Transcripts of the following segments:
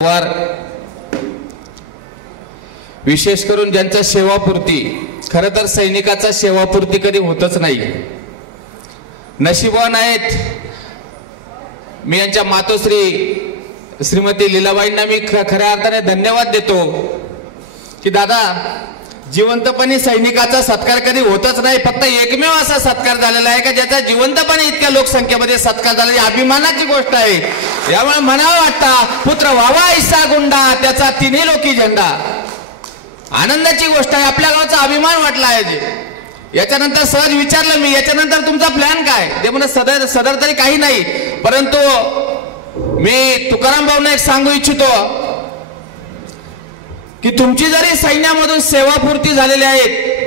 वार विशेष करून ज्यांच्या सेवापूर्ती, खरं तर सैनिकाचा सेवापूर्ती कधी होतच नाही, नशीबवान आहेत. मी यांच्या मातोश्री श्रीमती लीलाबाईंना मी खऱ्या अर्थाने धन्यवाद देतो की दादा, जिवंतपणे सैनिकाचा सत्कार कधी होतच नाही. फक्त एकमेव असा सत्कार झालेला आहे का ज्याचा जिवंतपणे इतक्या लोकसंख्येमध्ये सत्कार झाला, अभिमानाची गोष्ट आहे. यामुळे म्हणावं वाटतं, पुत्र व्हावा ऐसा गुंडा, त्याचा तिन्ही लोकी झेंडा. आनंदाची गोष्ट आहे, आपल्या गावचा अभिमान वाटला आहे. याच्यानंतर सहज विचारलं मी, याच्यानंतर तुमचा प्लॅन काय? ते म्हणत सदर तरी काही नाही, परंतु मी तुकाराम भाऊंना एक सांगू इच्छितो की तुमची जरी सैन्यामधून सेवापूर्ती झालेली आहेत,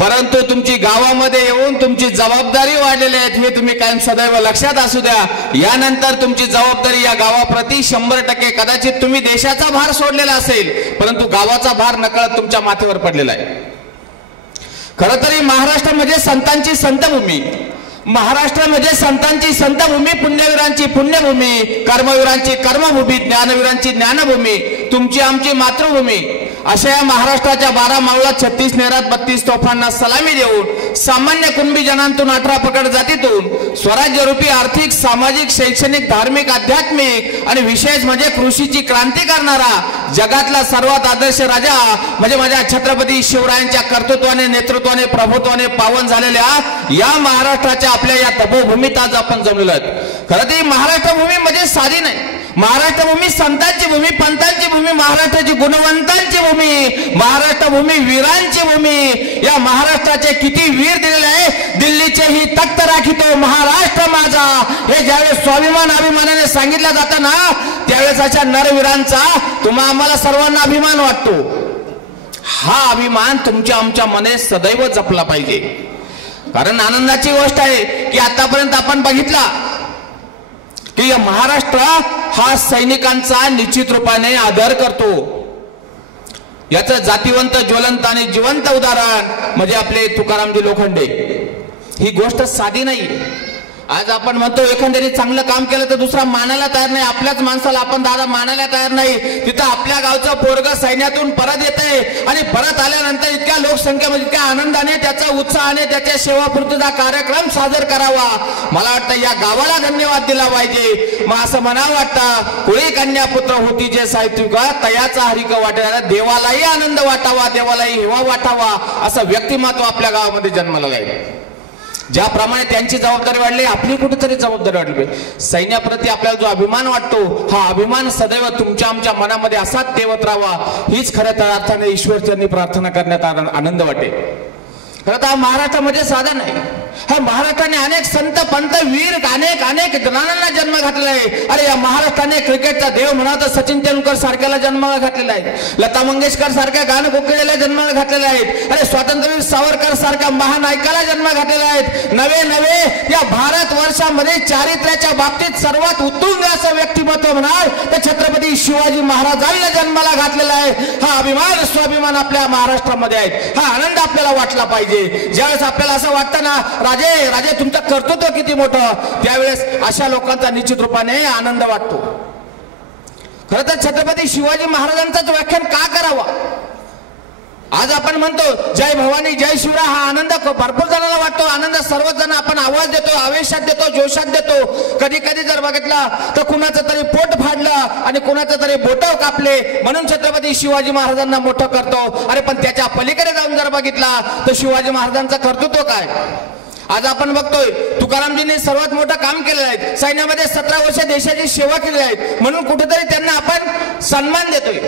परंतु तुमची गावामध्ये येऊन तुमची जबाबदारी वाढलेली आहे, हे तुम्ही कायम सदैव लक्षात असू द्या. यानंतर तुमची जबाबदारी या गावाप्रती 100%, कदाचित तुम्ही देशाचा भार सोडलेला असेल, परंतु गावाचा भार नकळत तुमच्या माथेवर पडलेला आहे. खरं तरी महाराष्ट्र म्हणजे संतांची संतभूमी, महाराष्ट्र म्हणजे संतांची संतभूमी, पुण्यवीरांची पुण्यभूमी, कर्मवीरांची कर्मभूमी, ज्ञानवीरांची ज्ञानभूमी, तुमची आमची मातृभूमी. अशा या महाराष्ट्राच्या 12 मावळात 36 नेरात 32 तोफांना सलामी देऊन सामान्य कुणबी जनांतून 18 पकड जातीतून स्वराज्यरूपी आर्थिक, सामाजिक, शैक्षणिक, धार्मिक, आध्यात्मिक आणि विशेष म्हणजे कृषीची क्रांती करणारा जगातला सर्वात आदर्श राजा म्हणजे माझ्या छत्रपती शिवरायांच्या कर्तृत्वाने, नेतृत्वाने, प्रभुत्वाने पावन झालेल्या या महाराष्ट्राच्या आपल्या या तपोभूमीत आज आपण जमलेलो आहोत. खरं तर महाराष्ट्र भूमी म्हणजे साधी नाही. महाराष्ट्र भूमी संतांची भूमी, पंतांची भूमी, महाराष्ट्राची गुणवंतांची भूमी, महाराष्ट्र भूमी वीरांची भूमी. या महाराष्ट्राचे किती वीर दिलेले आहे. दिल्लीचे ही तख्त राखितो महाराष्ट्र माझा, हे ज्यावेळेस स्वाभिमान अभिमानाने सांगितलं जातं ना, त्यावेळेस अशा नरवीरांचा तुम्हा आम्हाला सर्वांना अभिमान वाटतो. हा अभिमान तुमच्या आमच्या मने सदैव जपला पाहिजे. कारण आनंदाची गोष्ट आहे की आतापर्यंत आपण बघितला की महाराष्ट्र हा सैनिकांचा निश्चित रूपाने आदर करतो. याचं जातीवंत, ज्वलंत आणि जिवंत उदाहरण म्हणजे आपले तुकारामजी लोखंडे. ही गोष्ट साधी नाही. आज आपण म्हणतो एखाद्याने चांगलं काम केलं तर दुसरा मानायला तयार नाही, आपल्याच माणसाला आपण दादा मानायला तयार नाही. तिथं आपल्या गावचं पोरग सैन्यातून परत येते आणि परत आल्यानंतर इतक्या लोकसंख्येमध्ये इतक्या आनंदाने, त्याचा उत्साहाने त्याच्या सेवापूर्तीचा कार्यक्रम सादर करावा. मला वाटतं या गावाला धन्यवाद दिला पाहिजे. मग असं म्हणावं वाटतं, कुळी कन्या पुत्र होती जे साहित्विक, तयाचा हरिक वाटायला, देवालाही आनंद वाटावा, देवालाही हेवा वाटावा, असं व्यक्तिमत्व आपल्या गावामध्ये जन्माला लागले. ज्याप्रमाणे त्यांची जबाबदारी वाढली, आपली कुठेतरी जबाबदारी वाढली. सैन्याप्रती आपल्याला जो अभिमान वाटतो, हा अभिमान सदैव तुमच्या आमच्या मनामध्ये असाच ठेवत राहावा, हीच खऱ्या अर्थाने ईश्वरचरणी प्रार्थना करण्यात आनंद वाटेल. खरं तर महाराष्ट्रामध्ये साधा नाही. हा महाराष्ट्राने अनेक संत, पंत, वीर, अनेक जनांना जन्म घातलेला आहे. अरे या महाराष्ट्राने क्रिकेटचा देव म्हणा तर सचिन तेंडुलकर सारख्याला जन्म घातलेला आहे, लता मंगेशकर सारख्या गाणं कोकिळेला जन्म घातलेला आहे, अरे स्वातंत्र्यवीर सावरकर सारख्या महानायकाला जन्म घातलेला आहेत. नवे या भारत वर्षामध्ये चारित्र्याच्या बाबतीत सर्वात उत्तुंग असं व्यक्तिमत्व म्हणाल तर छत्रपती शिवाजी महाराजांना जन्माला घातलेला आहे. हा अभिमान, स्वाभिमान आपल्या महाराष्ट्रामध्ये आहे. हा आनंद आपल्याला वाटला पाहिजे. ज्यावेळेस आपल्याला असं वाटतं ना, राजे तुमचं कर्तृत्व किती मोठं, त्यावेळेस अशा लोकांचा निश्चित रूपाने आनंद वाटतो. खरं तर छत्रपती शिवाजी महाराजांचं व्याख्यान का करावा? आज आपण म्हणतो जय भवानी जय शिवराय, हा आनंद भरपूर जणांना वाटतो. आनंद सर्वच जण आपण आवाज देतो, आवेशात देतो, जोशात देतो. कधी कधी जर बघितला तर कुणाचं तरी पोट फाडलं आणि कुणाचं तरी बोटं कापले म्हणून छत्रपती शिवाजी महाराजांना मोठं करतो. अरे पण त्याच्या पलीकडे जाऊन जर बघितला तर शिवाजी महाराजांचं कर्तृत्व काय? आज आपण बघतोय तुकारामजींनी सर्वात मोठं काम केलेलं आहे. सैन्यामध्ये 17 वर्ष देशाची सेवा केलेली आहे म्हणून कुठेतरी त्यांना आपण सन्मान देतोय.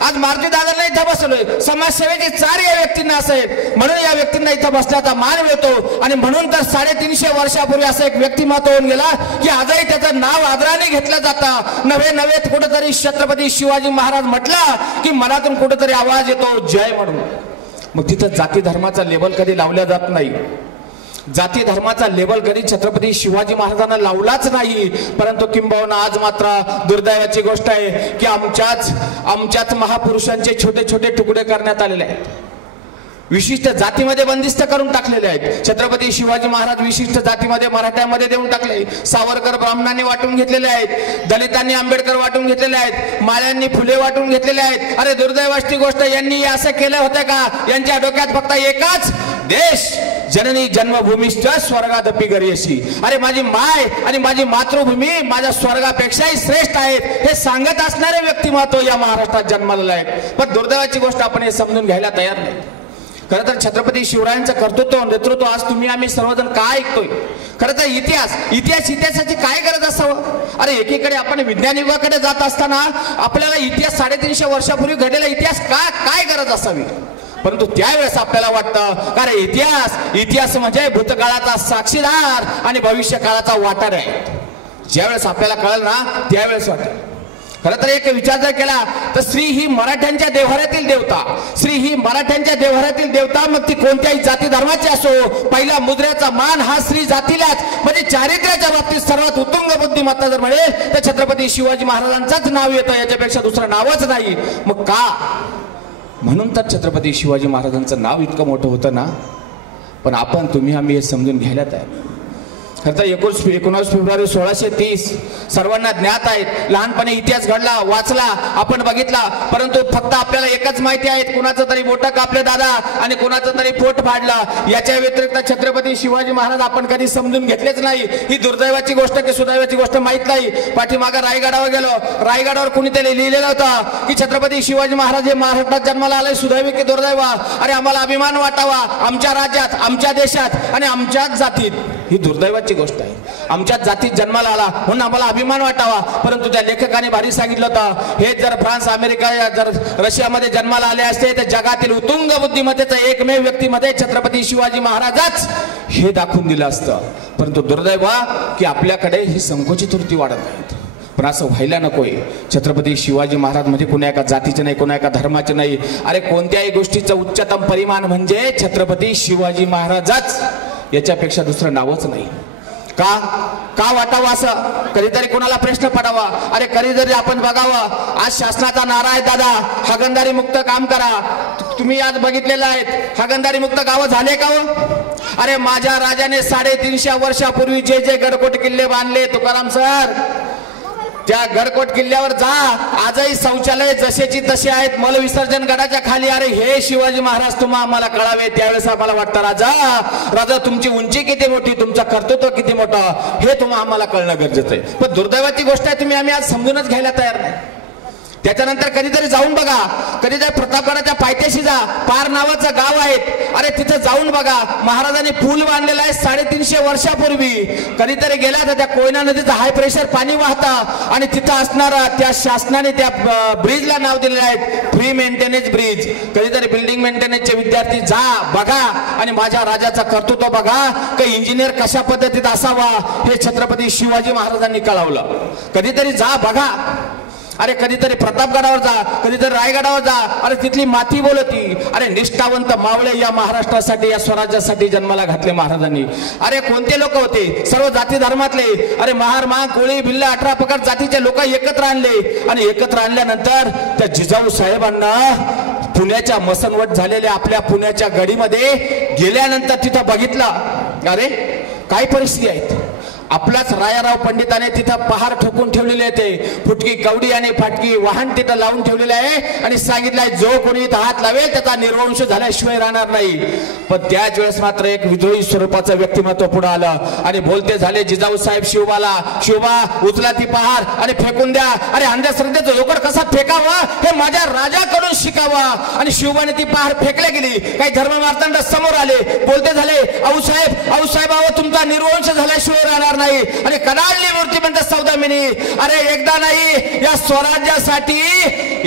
आज मारुती दादांना इथं बसलोय, समाजसेवेचे 4 या व्यक्तींना असेल म्हणून या व्यक्तींना इथं बसण्याचा मान मिळतो. आणि म्हणून तर 350 वर्षापूर्वी असं एक व्यक्तिमत्व होऊन गेला की आजही त्याचं नाव आदराने घेतलं जातं. नवे कुठेतरी छत्रपती शिवाजी महाराज म्हटला की मनातून कुठेतरी आवाज येतो जय म्हणून. मग तिथं जाती धर्माचा लेबल कधी लावला जात नाही. जाती धर्माचा लेबल कधी छत्रपती शिवाजी महाराजांना लावलाच नाही. परंतु किंबहुना आज मात्र दुर्दैवाची गोष्ट आहे की आमच्याच महापुरुषांचे छोटे छोटे तुकडे करण्यात आलेले आहेत. विशिष्ट जातीमध्ये बंदिस्त करून टाकलेले आहेत. छत्रपती शिवाजी महाराज विशिष्ट जातीमध्ये मराठ्यामध्ये देऊन टाकले. सावरकर ब्राह्मणांनी वाटून घेतलेले आहेत, दलितांनी आंबेडकर वाटून घेतलेले आहेत, माळ्यांनी फुले वाटून घेतलेले आहेत. अरे दुर्दैवाची गोष्ट, यांनी असं केलं होतं का? यांच्या डोक्यात फक्त एकच, देश जननी जन्मभूमीश्च स्वर्गादपि गरीयसी. अरे माझी माय आणि माझी मातृभूमी माझ्या स्वर्गापेक्षाही श्रेष्ठ आहेत हे सांगत असणारे व्यक्तिमत्व या महाराष्ट्रात जन्माला आहेत. पण दुर्दैवाची गोष्ट, आपण हे समजून घ्यायला तयार नाही. खरं तर छत्रपती शिवरायांचं कर्तृत्व नेतृत्व आज तुम्ही आम्ही सर्वजण काय ऐकतोय? खरं तर इतिहासाची काय गरज असावं? अरे एकीकडे आपण विज्ञान युगाकडे जात असताना आपल्याला इतिहास 350 वर्षापूर्वी घडलेला इतिहास काय गरज असावी? परंतु त्यावेळेस आपल्याला वाटतं का रे इतिहास म्हणजे भूतकाळाचा साक्षीदार आणि भविष्य काळाचा वाटार आहे. ज्यावेळेस आपल्याला कळलं ना त्यावेळेस वाटेल. खरं तर एक विचार जर केला तर स्त्री ही मराठ्यांच्या देव्हाऱ्यातील देवता, स्त्री ही मराठ्यांच्या देव्हाऱ्यातील देवता, मग ती कोणत्याही जाती धर्माची असो, पहिल्या मुद्रेचा मान हा स्त्री जातीलाच, म्हणजे चारित्र्याच्या बाबतीत सर्वात उत्तुंग बुद्धिमत्ता जर मिळेल तर छत्रपती शिवाजी महाराजांचंच नाव येतं, याच्यापेक्षा दुसरं नावच नाही. मग का? म्हणून तर छत्रपती शिवाजी महाराजांचं नाव इतकं मोठं होतं ना. पण आपण तुम्ही आम्ही हे समजून घ्यायला तयार. खरं तर 19 फेब्रुवारी 1630 सर्वांना ज्ञात आहेत. लहानपणी इतिहास घडला, वाचला, आपण बघितला, परंतु फक्त आपल्याला एकच माहिती आहे, कुणाचं तरी बोटं कापले दादा आणि कुणाचं तरी पोट फाडलं. याच्या व्यतिरिक्त छत्रपती शिवाजी महाराज आपण कधी समजून घेतलेच नाही. ही दुर्दैवाची गोष्ट की सुदैवाची गोष्ट माहित नाही. पाठीमागं रायगडावर गेलो, रायगडावर कुणीतरी लिहिलेलं होतं की छत्रपती शिवाजी महाराज हे महाराष्ट्रात जन्माला आले, सुदैवी की दुर्दैव. अरे आम्हाला अभिमान वाटावा आमच्या राज्यात, आमच्या देशात आणि आमच्याच जातीत. ही दुर्दैवाची गोष्ट आहे. आमच्याच जातीत जन्माला आला म्हणून आम्हाला अभिमान वाटावा. परंतु त्या लेखकाने भारी सांगितलं होतं, हे जर फ्रान्स, अमेरिका, जर रशियामध्ये जन्माला आले असते तर जगातील उत्तुंग बुद्धिमत्तेचा एकमेव व्यक्तिमध्ये छत्रपती शिवाजी महाराजच हे दाखवून दिलं असतं. परंतु दुर्दैव की आपल्याकडे ही संकुचित वृत्ती वाढत नाहीत. पण असं व्हायला नकोय. छत्रपती शिवाजी महाराज म्हणजे कुणा एका जातीचे नाही, कुणा एका धर्माचे नाही. अरे कोणत्याही गोष्टीचं उच्चतम परिमाण म्हणजे छत्रपती शिवाजी महाराजच, याच्यापेक्षा दुसरं नावच नाही. का वाटावं असं? कधीतरी कोणाला प्रश्न पडावा. अरे कधीतरी आपण बघावं, आज शासनाचा नारा आहे दादा, हागणदारी मुक्त काम करा. तुम्ही आज बघितलेलं आहे, हागणदारी मुक्त गावं झाले का हो? अरे माझ्या राजाने 350 वर्षापूर्वी जे गडकोट किल्ले बांधले तुकाराम सर, त्या गडकोट किल्ल्यावर जा, आजही शौचालय जसेची तसे आहेत, मल विसर्जन गडाच्या खाली. अरे हे शिवाजी महाराज तुम्हा आम्हाला कळावे. त्यावेळेस आम्हाला वाटतं राजा तुमची उंची किती मोठी, तुमचं कर्तृत्व किती मोठं हे तुम्हाला आम्हाला कळणं गरजेचं आहे. पण दुर्दैवाची गोष्ट आहे, तुम्ही आम्ही आज समजूनच घ्यायला तयार नाही. त्याच्यानंतर कधीतरी जाऊन बघा, कधीतरी प्रतापगडाच्या पायथ्याशी जा, पार नावाचं गाव आहे. अरे तिथे जाऊन बघा, महाराजांनी पूल बांधलेला आहे 350 वर्षापूर्वी. कधीतरी गेला तर त्या कोयना नदीचं हाय प्रेशर पाणी वाहतं आणि तिथं असणारा त्या शासनाने त्या ब्रिजला नाव दिलेलं आहे फ्री मेंटेनन्स ब्रिज. कधीतरी बिल्डिंग मेंटेनन्सचे विद्यार्थी जा, बघा आणि माझ्या राजाचं कर्तृत्व बघा, काही इंजिनियर कशा पद्धतीत असावा हे छत्रपती शिवाजी महाराजांनी कळवलं. कधीतरी जा बघा. अरे कधीतरी प्रतापगडावर जा, कधीतरी रायगडावर जा. अरे तिथली माती बोलती. अरे निष्ठावंत मावळे या महाराष्ट्रासाठी, या स्वराज्यासाठी जन्माला घातले महाराजांनी. अरे कोणते लोक होते? सर्व जाती धर्मातले. अरे महार, मांग, कोळी, भिल्ल, 18 प्रकार जातीचे लोक एकत्र आणले आणि एकत्र आणल्यानंतर त्या जिजाऊ साहेबांना पुण्याच्या मसनवट झालेल्या आपल्या पुण्याच्या गडीमध्ये गेल्यानंतर तिथं बघितलं, अरे काय परिस्थिती आहेत. आपलाच रायाराव पंडिताने तिथं पहार ठोकून ठेवलेले आहे, फुटकी कवडी आणि फाटकी वाहन तिथं लावून ठेवलेले आहे आणि सांगितलंय जो कोणी इथं हात लावेल त्याचा निर्वंश झाल्याशिवाय राहणार नाही. पण त्याच वेळेस मात्र एक विद्रोही स्वरूपाचं व्यक्तिमत्व पुढे आलं आणि बोलते झाले जिजाऊ साहेब शिवबाला, शिवबा उचला ती पहार आणि फेकून द्या. अरे अंधश्रद्धेचं लोकड कसा फेकावा हे माझ्या राजाकडून शिकावा. आणि शिवबाने ती पहार फेकल्या गेली. काही धर्ममार्तंड समोर आले, बोलते झाले आऊसाहेब तुमचा निर्वंश झाल्याशिवाय राहणार नाही. आणि कडाळली मूर्ती म्हणतात सौदामिनी. अरे एकदा नाही, या स्वराज्यासाठी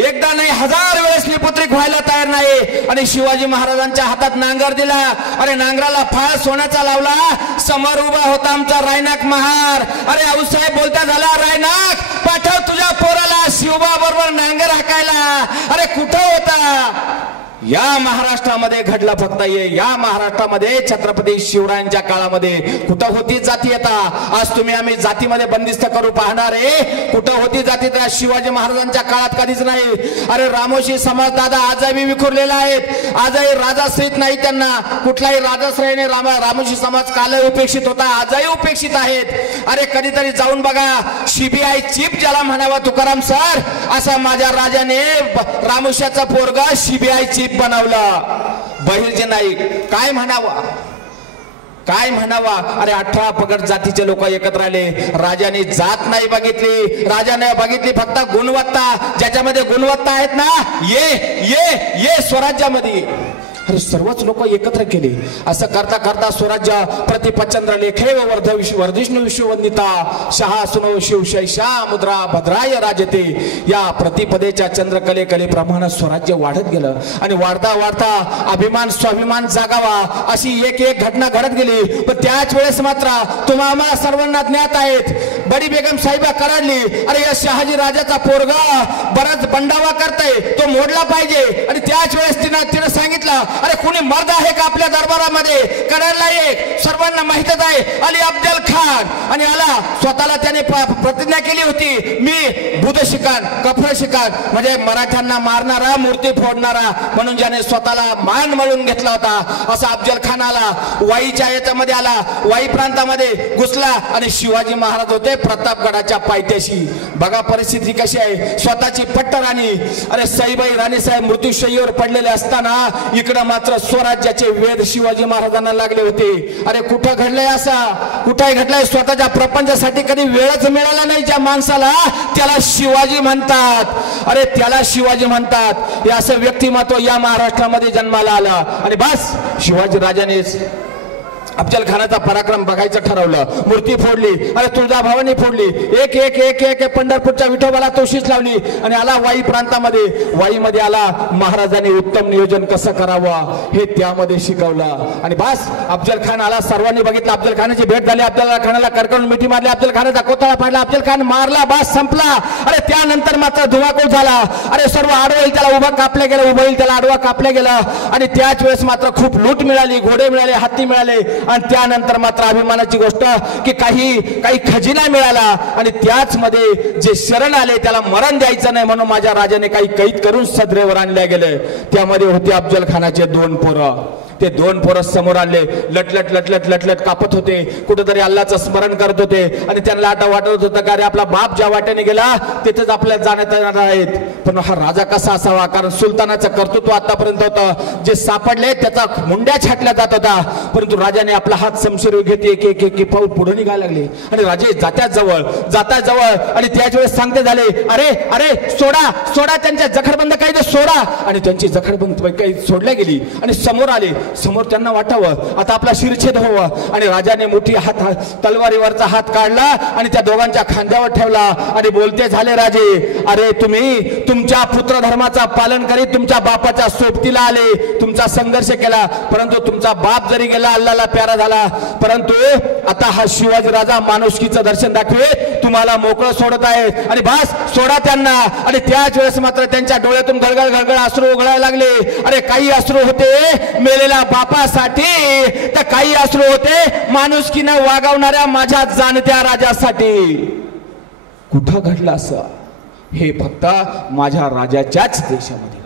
एकदा नाही 1000 वेळेस निपुत्रिक व्हायला तयार नाही. आणि शिवाजी महाराजांच्या हातात नांगर दिला. अरे नांगराला फाळ सोन्याचा लावला. समोर उभा होता आमचा रायनाक महार. अरे आऊसाहेब बोलता झाला, रायनाक पाठव तुझ्या पोराला शिवबा बरोबर नांगर हाकायला. अरे कुठं होता? या महाराष्ट्रामध्ये घडला फक्त या महाराष्ट्रामध्ये छत्रपती शिवरायांच्या काळामध्ये कुठं होती जातीयता? आज तुम्ही आम्ही जातीमध्ये बंदिस्त करू पाहणार आहे? कुठं होती जातीयता? शिवाजी महाराजांच्या काळात कधीच नाही. अरे रामोशी समाज दादा आजही विखुरलेला आहे. आजही राजाश्रयित नाही, त्यांना कुठलाही राजाश्रयने रामोशी समाज काल उपेक्षित होता, आजही उपेक्षित आहेत. अरे कधीतरी जाऊन बघा, सीबीआय चीफ ज्याला म्हणावा तुकाराम सर, असा माझ्या राजाने रामोशाचा पोरगा सीबीआय चीफ बनवला. बहिर्जी नाईक काय म्हणावा, काय म्हणावा? अरे 18 पगड जातीचे लोक एकत्र आले. राजाने जात नाही बघितली, राजाने बघितली फक्त गुणवत्ता. ज्याच्यामध्ये गुणवत्ता आहेत ना, ये स्वराज्यामध्ये. अरे सर्वच लोक एकत्र केले. असं करता करता स्वराज्य प्रतिपचंद्र लेखे वर्धिष्णू विश्ववंदिता शहा सुनो शिवशैषा मुद्रा भद्राय राजते. या प्रतिपदेच्या चंद्रकले कलेप्रमाणे स्वराज्य वाढत गेलं आणि वाढता वाढता अभिमान स्वाभिमान जागावा अशी एक एक घटना घडत गेली. पण त्याच वेळेस मात्र तुम्हाला सर्वांना ज्ञात आहेत, बडी बेगम साहेबा कराडली. अरे या शहाजी राजाचा पोरगा बराच बंडावा करताय, तो मोडला पाहिजे. आणि त्याच वेळेस तिनं सांगितलं, अरे कोणी मर्द आहे का आपल्या दरबारामध्ये? कराडला एक सर्वांना माहितच आहे, अली अफजल खान. आणि आला स्वतःला त्याने प्रतिज्ञा केली होती, मी बुध शिकान कफर शिकान, म्हणजे मराठ्यांना मारणारा मूर्ती फोडणारा, म्हणून ज्याने स्वतःला मान मळून घेतला होता. असा अफजल खान आला, वाईच्या याच्यामध्ये आला, वाई प्रांतामध्ये घुसला आणि शिवाजी महाराज होते प्रतापगडाच्या पायथ्याशी. बघा परिस्थिती कशी आहे. स्वतःची पट्टराणी, अरे सईबाई राणीसाहेब मृत्यूशय्येवर पडलेले असताना इकडं मात्र स्वराज्याचे वेध शिवाजी महाराजांना लागले होते. अरे कुठं घडलंय असा? कुठंही घडलंय? स्वतःच्या प्रपंचासाठी कधी वेळच मिळाला नाही ज्या माणसाला, त्याला शिवाजी म्हणतात. अरे त्याला शिवाजी म्हणतात. हे असं व्यक्तिमत्व या महाराष्ट्रामध्ये जन्माला आलं. आणि बस शिवाजी राजानेच अफजल खानाचा पराक्रम बघायचं ठरवलं. मूर्ती फोडली, अरे तुळजाभवानी फोडली, एक एक एक एक पंढरपूरच्या विठोबाला तोशीच लावली आणि आला वाई प्रांतामध्ये. वाईमध्ये आला, महाराजांनी उत्तम नियोजन कसं करावं हे त्यामध्ये शिकवलं. आणि बस अफजल खान आला, सर्वांनी बघितलं. अफजल खानाची भेट झाली, अफजल खानाला कडकडून मिठी मारली, अफजल खानाचा कोथळा पाडला, अफजल खान मारला, बस संपला. अरे त्यानंतर मात्र धुमाकूळ झाला. अरे सर्व आडवं त्याला उभा कापल्या गेलं, उभं येईल त्याला आडवा कापल्या गेलं. आणि त्याच वेळेस मात्र खूप लूट मिळाली, घोडे मिळाले, हत्ती मिळाले. आणि त्यानंतर मात्र अभिमानाची गोष्ट की काही खजिना मिळाला. आणि त्याच मध्ये जे शरण आले त्याला मरण द्यायचं नाही म्हणून माझ्या राजाने काही कैद करून सदरेवर आणल्या गेले. त्यामध्ये होते अफजल खानाचे 2 पोरं. ते 2 पोरं समोर आणले, लटलट लटलट लटलट कापत होते, कुठेतरी अल्लाचं स्मरण करत होते. आणि त्यांना आता वाटत होतं का अरे आपला बाप ज्या वाट्याने गेला तिथेच आपल्याला जाण्यात येणार आहेत. पण हा राजा कसा असावा? कारण सुलतानाचं कर्तृत्व आतापर्यंत होतं, जे सापडले त्याचा मुंड्या छाटल्या जात होता. परंतु राजाने आपला हात समशीर घेते एक एक पाऊल पुढे निघायला लागले. आणि राजे जात्यात जवळ आणि त्याच वेळेस सांगते झाले, अरे अरे सोडा सोडा, त्यांच्या जखडबंद काही ते सोडा. आणि त्यांची जखडबंद काही सोडल्या गेली आणि समोर आले. समोर त्यांना वाटावं आता आपला शिरछेद व्हावं. आणि राजाने मोठी तलवारीवरचा हात काढला आणि त्या दोघांच्या खांद्यावर ठेवला आणि बोलते झाले, राजे अरे तुम्ही तुमच्या पुत्रधर्माचा पालन करीत तुमच्या बापाच्या सोबतीला आले, तुमचा संघर्ष केला. परंतु तुमचा बाप जरी गेला, अल्लाला प्यारा झाला, परंतु आता हा शिवाजी राजा माणुसकीचं दर्शन दाखवे, तुम्हाला मोकळं सोडत आहे. आणि बस सोडा त्यांना. आणि त्याच वेळेस मात्र त्यांच्या डोळ्यातून गळगळ गळगळ अश्रू उघडायला लागले. अरे काही अश्रू होते मेलेल्या बापासाठी, तर काही अश्रू होते माणुसकीनं वागवणाऱ्या माझ्या जाणत्या राजासाठी. कुठं घडलं असं? हे फक्त माझ्या राजाच्याच देशामध्ये.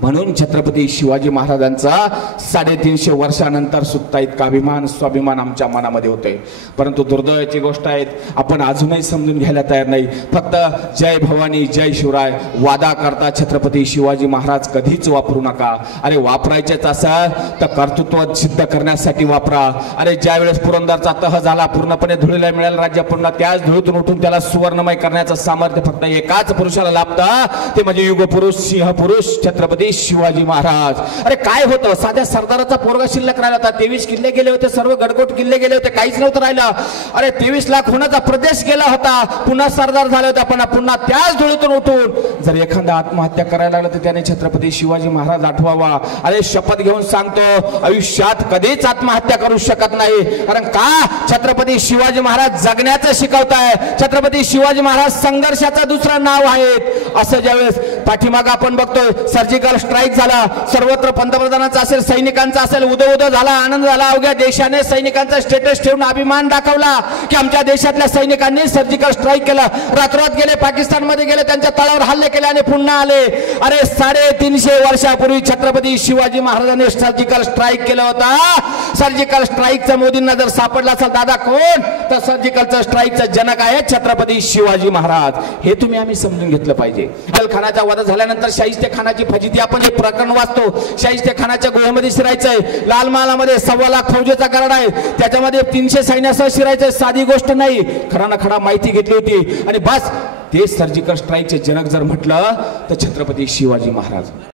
म्हणून छत्रपती शिवाजी महाराजांचा 350 वर्षानंतर सुद्धा इतका अभिमान स्वाभिमान आमच्या मनामध्ये होते. परंतु दुर्दैवाची गोष्ट आहे, आपण अजूनही समजून घ्यायला तयार नाही. फक्त जय भवानी जय शिवराय वादा करता छत्रपती शिवाजी महाराज कधीच वापरू नका. अरे वापरायचेच असं तर कर्तृत्व सिद्ध करण्यासाठी वापरा. अरे ज्या वेळेस पुरंदरचा तह झाला, पूर्णपणे धुळीला मिळालं राज्य, पुन्हा त्याच धुळीतून उठून त्याला सुवर्णमय करण्याचं सामर्थ्य फक्त एकाच पुरुषाला लाभतं, ते म्हणजे युगपुरुष सिंह पुरुष छत्रपती शिवाजी महाराज. अरे काय होतं, साध्या सरदाराचा पोरगा शिल्लक राहिला होता. 23 किल्ले गेले होते, सर्व गडकोट किल्ले गेले होते, काहीच नव्हतं राहिलं. अरे 23 लाख होण्याचा प्रदेश गेला होता, पुन्हा सरदार झाले होते. पण पुन्हा त्याच धुळीतून उठून जर एखादा आत्महत्या करायला लागला तर त्याने छत्रपती शिवाजी महाराज आठवावा. अरे शपथ घेऊन सांगतो, आयुष्यात कधीच आत्महत्या करू शकत नाही. कारण का? छत्रपती शिवाजी महाराज जगण्याचं शिकवताय. छत्रपती शिवाजी महाराज संघर्षाचं दुसरं नाव आहे. असं ज्यावेळेस पाठीमागं आपण बघतोय सर्जिकल सर्जिकल स्ट्राईक झाला, सर्वत्र पंतप्रधानांचा असेल, सैनिकांचा असेल, उदो उदो झाला, आनंद झाला. अवघ्या देशाने सैनिकांचा स्टेटस ठेवून अभिमान दाखवला की आमच्या देशातल्या सैनिकांनी सर्जिकल स्ट्राईक केलं. रातोरात गेले, पाकिस्तानमध्ये गेले, त्यांच्या तळावर हल्ले केले आणि पुन्हा आले. अरे 350 वर्षापूर्वी छत्रपती शिवाजी महाराजांनी सर्जिकल स्ट्राईक केलं होता. सर्जिकल स्ट्राईकचा मोदींना जर सापडला असेल दादा कोण, तर सर्जिकल स्ट्राईकचा जनक आहे छत्रपती शिवाजी महाराज. हे तुम्ही आम्ही समजून घेतलं पाहिजे. खानाचा वध झाल्यानंतर शाहिस्ते खानाची फजिती आपण जे प्रकरण वाचतो, शाहिस्ते खानाच्या गुहेमध्ये शिरायचंय, लाल महालामध्ये 1.25 लाख फौजेचा करार आहे, त्याच्यामध्ये 300 सैन्यासह शिरायचंय. साधी गोष्ट नाही, खरा ना खरा माहिती घेतली होती. आणि बस ते सर्जिकल स्ट्राईकचे जनक जर म्हटलं तर छत्रपती शिवाजी महाराज.